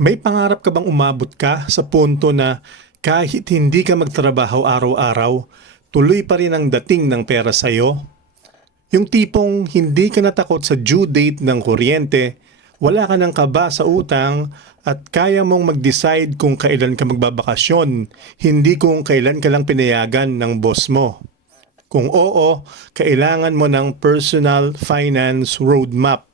May pangarap ka bang umabot ka sa punto na kahit hindi ka magtrabaho araw-araw, tuloy pa rin ang dating ng pera sa'yo? Yung tipong hindi ka natakot sa due date ng kuryente, wala ka ng kaba sa utang, at kaya mong mag-decide kung kailan ka magbabakasyon, hindi kung kailan ka lang pinayagan ng boss mo. Kung oo, kailangan mo ng personal finance roadmap.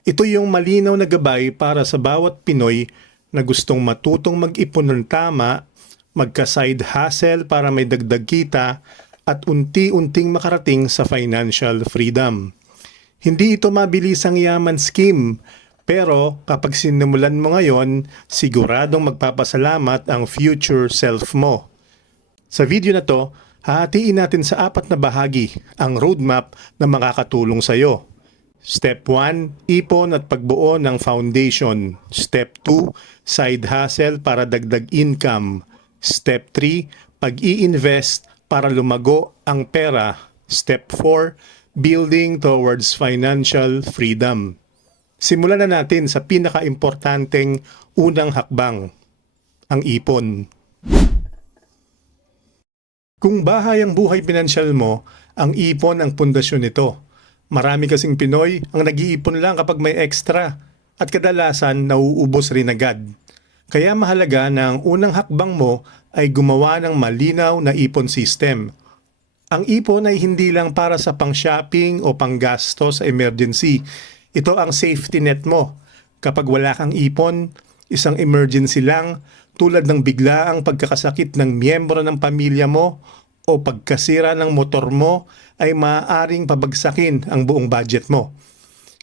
Ito yung malinaw na gabay para sa bawat Pinoy na gustong matutong mag-ipon ng tama, magka-side hustle para may dagdag kita, at unti-unting makarating sa financial freedom. Hindi ito mabilisang yaman scheme, pero kapag sinimulan mo ngayon, siguradong magpapasalamat ang future self mo. Sa video na to, hahatiin natin sa 4 na bahagi ang roadmap na makakatulong sa iyo. Step 1, ipon at pagbuo ng foundation. Step 2, side hustle para dagdag income. Step 3, pag-i-invest para lumago ang pera. Step 4, building towards financial freedom. Simulan na natin sa pinaka-importanteng unang hakbang, ang ipon. Kung bahay ang buhay pinansyal mo, ang ipon ang pundasyon nito. Marami kasing Pinoy ang nag-iipon lang kapag may extra at kadalasan nauubos rin agad. Kaya mahalaga na ang unang hakbang mo ay gumawa ng malinaw na ipon system. Ang ipon ay hindi lang para sa pang-shopping o pang-gasto sa emergency. Ito ang safety net mo. Kapag wala kang ipon, isang emergency lang tulad ng biglaang pagkakasakit ng miyembro ng pamilya mo o pagkasira ng motor mo ay maaaring pabagsakin ang buong budget mo.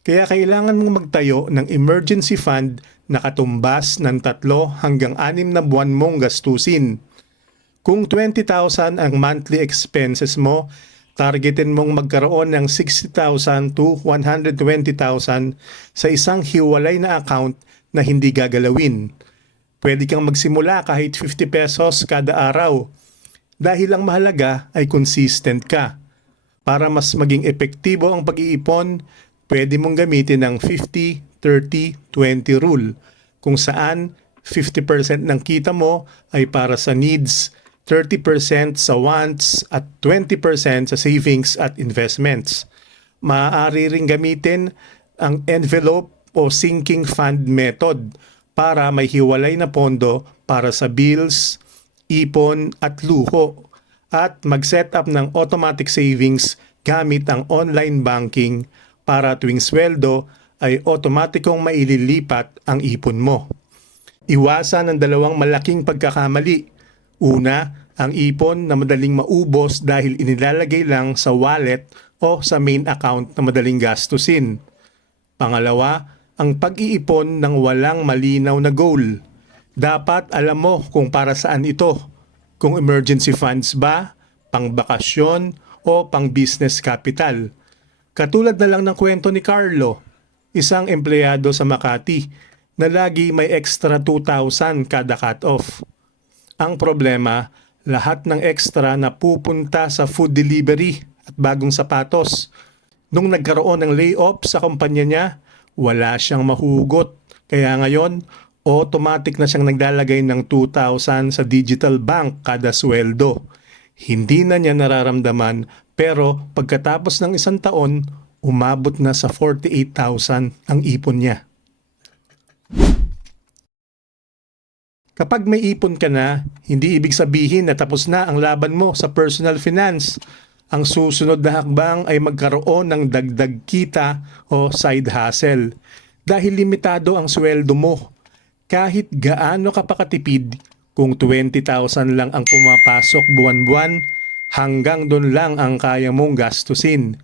Kaya kailangan mong magtayo ng emergency fund na katumbas ng 3 hanggang 6 na buwan mong gastusin. Kung 20,000 ang monthly expenses mo, targetin mong magkaroon ng 60,000 to 120,000 sa isang hiwalay na account na hindi gagalawin. Pwede kang magsimula kahit 50 pesos kada araw. Dahil ang mahalaga ay consistent ka. Para mas maging epektibo ang pag-iipon, pwede mong gamitin ang 50-30-20 rule, kung saan 50% ng kita mo ay para sa needs, 30% sa wants, at 20% sa savings at investments. Maaari ring gamitin ang envelope o sinking fund method para may hiwalay na pondo para sa bills, ipon at luho, at mag-set up ng automatic savings gamit ang online banking para tuwing sweldo ay otomatikong maililipat ang ipon mo. Iwasan ang 2 malaking pagkakamali. Una, ang ipon na madaling maubos dahil inilalagay lang sa wallet o sa main account na madaling gastusin. Pangalawa, ang pag-iipon ng walang malinaw na goal. Dapat alam mo kung para saan ito. Kung emergency funds ba, pang-bakasyon, o pang-business capital. Katulad na lang ng kwento ni Carlo, isang empleyado sa Makati na lagi may extra 2,000 kada cut-off. Ang problema, lahat ng extra na pupunta sa food delivery at bagong sapatos. Nung nagkaroon ng layoff sa kumpanya niya, wala siyang mahugot. Kaya ngayon, automatic na siyang naglalagay ng 2,000 sa digital bank kada sweldo. Hindi na niya nararamdaman, pero pagkatapos ng 1 taon, umabot na sa 48,000 ang ipon niya. Kapag may ipon ka na, hindi ibig sabihin na tapos na ang laban mo sa personal finance. Ang susunod na hakbang ay magkaroon ng dagdag kita o side hustle. Dahil limitado ang sweldo mo, kahit gaano ka pa katipid, kung 20,000 lang ang pumapasok buwan-buwan, hanggang doon lang ang kaya mong gastusin.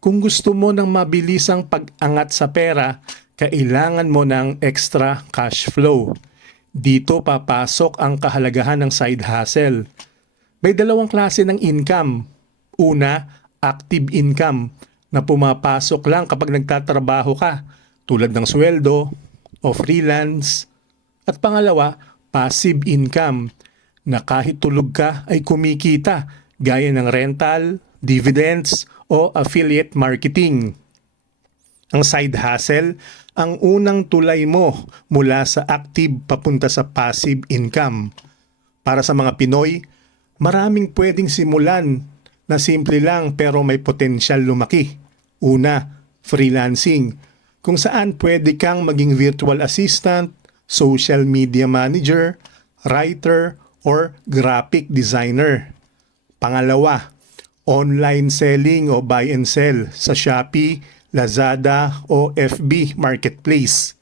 Kung gusto mo ng mabilisang pag-angat sa pera, kailangan mo ng extra cash flow. Dito papasok ang kahalagahan ng side hustle. May 2 klase ng income. Una, active income na pumapasok lang kapag nagtatrabaho ka, tulad ng sweldo o freelance. At pangalawa, passive income na kahit tulog ka ay kumikita, gaya ng rental, dividends o affiliate marketing. Ang side hustle ang unang tulay mo mula sa active papunta sa passive income. Para sa mga Pinoy, maraming pwedeng simulan na simple lang pero may potensyal lumaki. Una, freelancing, kung saan pwede kang maging virtual assistant, social media manager, writer, or graphic designer. Pangalawa, online selling o buy and sell sa Shopee, Lazada o FB Marketplace.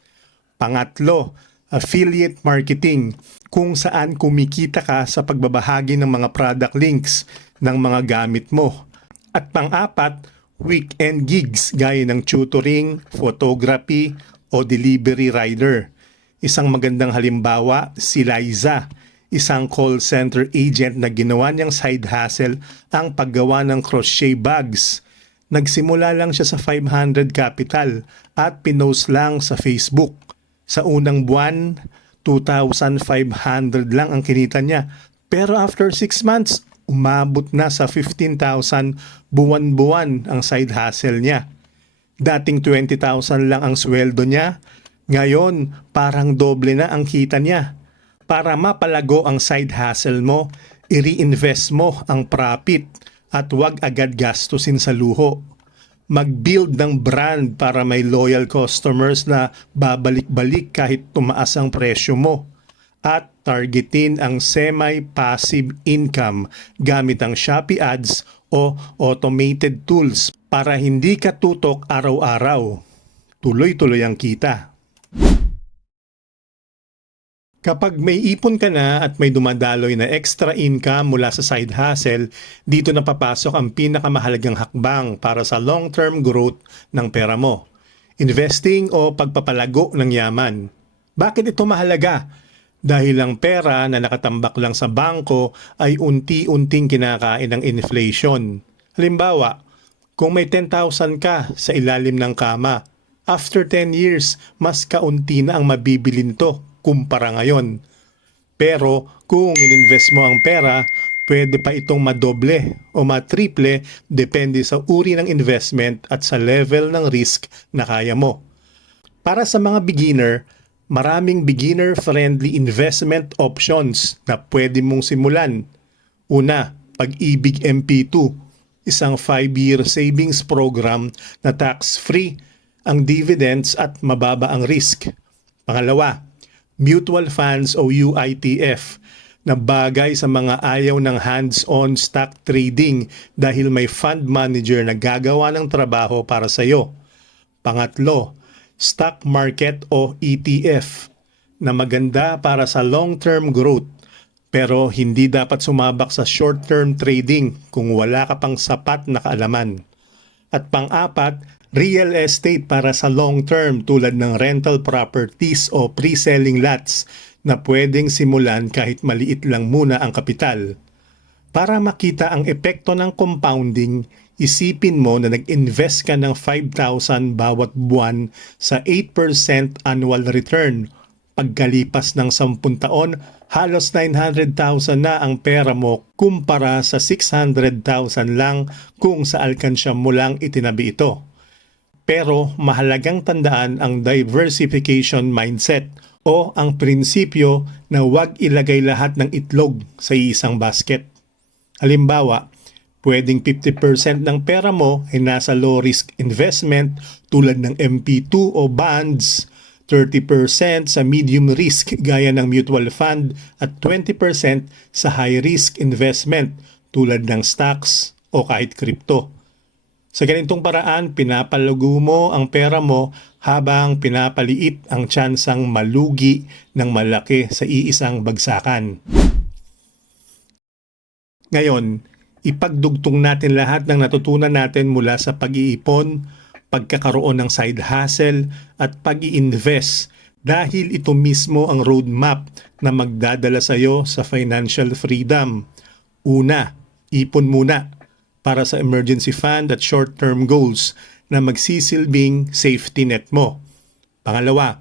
Pangatlo, affiliate marketing, kung saan kumikita ka sa pagbabahagi ng mga product links ng mga gamit mo. At pang-apat, weekend gigs gaya ng tutoring, photography o delivery rider. Isang magandang halimbawa, si Liza, isang call center agent na ginawa niyang side hustle ang paggawa ng crochet bags. Nagsimula lang siya sa 500 capital at pinost lang sa Facebook. Sa unang buwan, 2,500 lang ang kinita niya. Pero after 6 months, umabot na sa 15,000 buwan-buwan ang side hustle niya. Dating 20,000 lang ang sweldo niya, ngayon parang doble na ang kita niya. Para mapalago ang side hustle mo, i-reinvest mo ang profit at huwag agad gastusin sa luho. Mag-build ng brand para may loyal customers na babalik-balik kahit tumaas ang presyo mo. At targetin ang semi-passive income gamit ang Shopee Ads o automated tools para hindi ka tutok araw-araw. Tuloy-tuloy ang kita. Kapag may ipon ka na at may dumadaloy na extra income mula sa side hustle, dito na papasok ang pinakamahalagang hakbang para sa long-term growth ng pera mo. Investing o pagpapalago ng yaman. Bakit ito mahalaga? Dahil ang pera na nakatambak lang sa bangko ay unti-unting kinakain ng inflation. Halimbawa, kung may 10,000 ka sa ilalim ng kama, after 10 years, mas kaunti na ang mabibili nito kumpara ngayon. Pero kung ininvest mo ang pera, pwede pa itong madoble o matriple depende sa uri ng investment at sa level ng risk na kaya mo. Para sa mga beginner, maraming beginner-friendly investment options na pwede mong simulan. Una, Pag-ibig MP2, isang 5-year savings program na tax-free ang dividends at mababa ang risk. Pangalawa, mutual funds o UITF na bagay sa mga ayaw ng hands-on stock trading dahil may fund manager na gagawa ng trabaho para sa iyo. Pangatlo, stock market o ETF na maganda para sa long-term growth pero hindi dapat sumabak sa short-term trading kung wala ka pang sapat na kaalaman. At pang-apat, real estate para sa long term tulad ng rental properties o pre-selling lots na pwedeng simulan kahit maliit lang muna ang kapital. Para makita ang epekto ng compounding, isipin mo na nag-invest ka ng 5,000 bawat buwan sa 8% annual return. Pagkalipas ng 10 taon, halos 900,000 na ang pera mo kumpara sa 600,000 lang kung sa alkansya mo lang itinabi ito. Pero mahalagang tandaan ang diversification mindset o ang prinsipyo na huwag ilagay lahat ng itlog sa isang basket. Halimbawa, pwedeng 50% ng pera mo ay nasa low-risk investment tulad ng MP2 o bonds, 30% sa medium risk gaya ng mutual fund at 20% sa high-risk investment tulad ng stocks o kahit crypto. Sa ganitong paraan, pinapalago mo ang pera mo habang pinapaliit ang tsansang malugi ng malaki sa iisang bagsakan. Ngayon, ipagdugtong natin lahat ng natutunan natin mula sa pag-iipon, pagkakaroon ng side hustle at pag-i-invest dahil ito mismo ang roadmap na magdadala sa iyo sa financial freedom. Una, ipon muna para sa emergency fund at short-term goals na magsisilbing safety net mo. Pangalawa,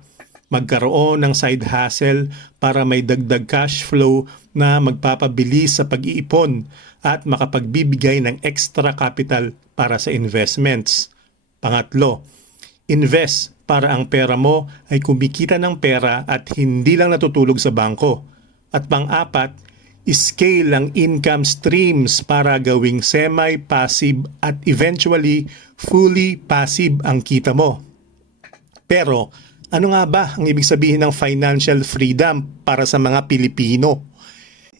magkaroon ng side hustle para may dagdag cash flow na magpapabilis sa pag-iipon at makapagbibigay ng extra capital para sa investments. Pangatlo, invest para ang pera mo ay kumikita ng pera at hindi lang natutulog sa bangko. At pang-apat, scale ang income streams para gawing semi-passive at eventually fully passive ang kita mo. Pero ano nga ba ang ibig sabihin ng financial freedom para sa mga Pilipino?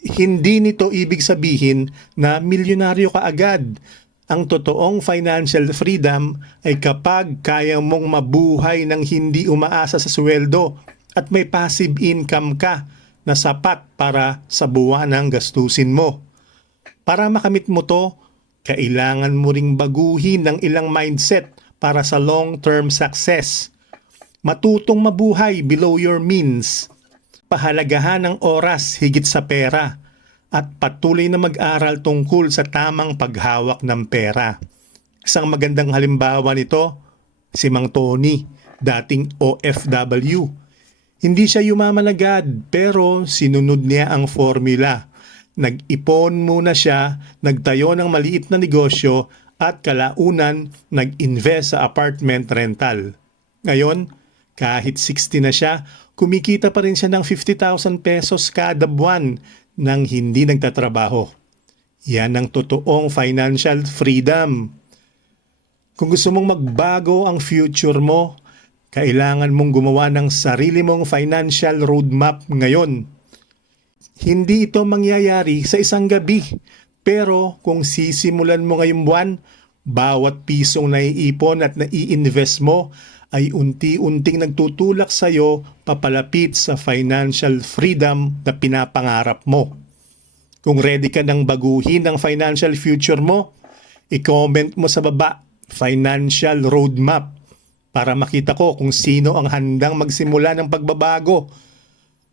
Hindi nito ibig sabihin na milyonaryo ka agad. Ang totoong financial freedom ay kapag kaya mong mabuhay ng hindi umaasa sa sweldo at may passive income ka na sapat para sa buwanang gastusin mo. Para makamit mo to, kailangan mo ring baguhin ng ilang mindset para sa long-term success. Matutong mabuhay below your means. Pahalagahan ng oras higit sa pera at patuloy na mag-aral tungkol sa tamang paghawak ng pera. Isang magandang halimbawa nito, si Mang Tony, dating OFW. Hindi siya yumaman agad pero sinunod niya ang formula. Nag-ipon muna siya, nagtayo ng maliit na negosyo at kalaunan nag-invest sa apartment rental. Ngayon, kahit 60 na siya, kumikita pa rin siya ng 50,000 pesos kada buwan nang hindi nagtatrabaho. Yan ang totoong financial freedom. Kung gusto mong magbago ang future mo, kailangan mong gumawa ng sarili mong financial roadmap ngayon. Hindi ito mangyayari sa isang gabi, pero kung sisimulan mo ngayong buwan, bawat pisong naiipon at nai-invest mo ay unti-unting nagtutulak sa iyo papalapit sa financial freedom na pinapangarap mo. Kung ready ka nang baguhin ang financial future mo, i-comment mo sa baba, financial roadmap, para makita ko kung sino ang handang magsimula ng pagbabago.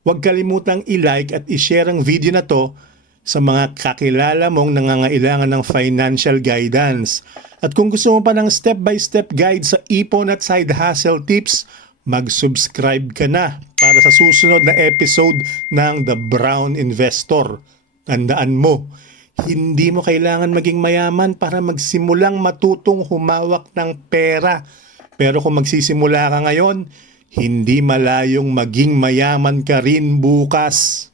Huwag kalimutang i-like at i-share ang video na to sa mga kakilala mong nangangailangan ng financial guidance. At kung gusto mo pa ng step-by-step guide sa ipon at side hustle tips, mag-subscribe ka na para sa susunod na episode ng The Brown Investor. Tandaan mo, hindi mo kailangan maging mayaman para magsimulang matutong humawak ng pera. Pero kung magsisimula ka ngayon, hindi malayong maging mayaman ka rin bukas.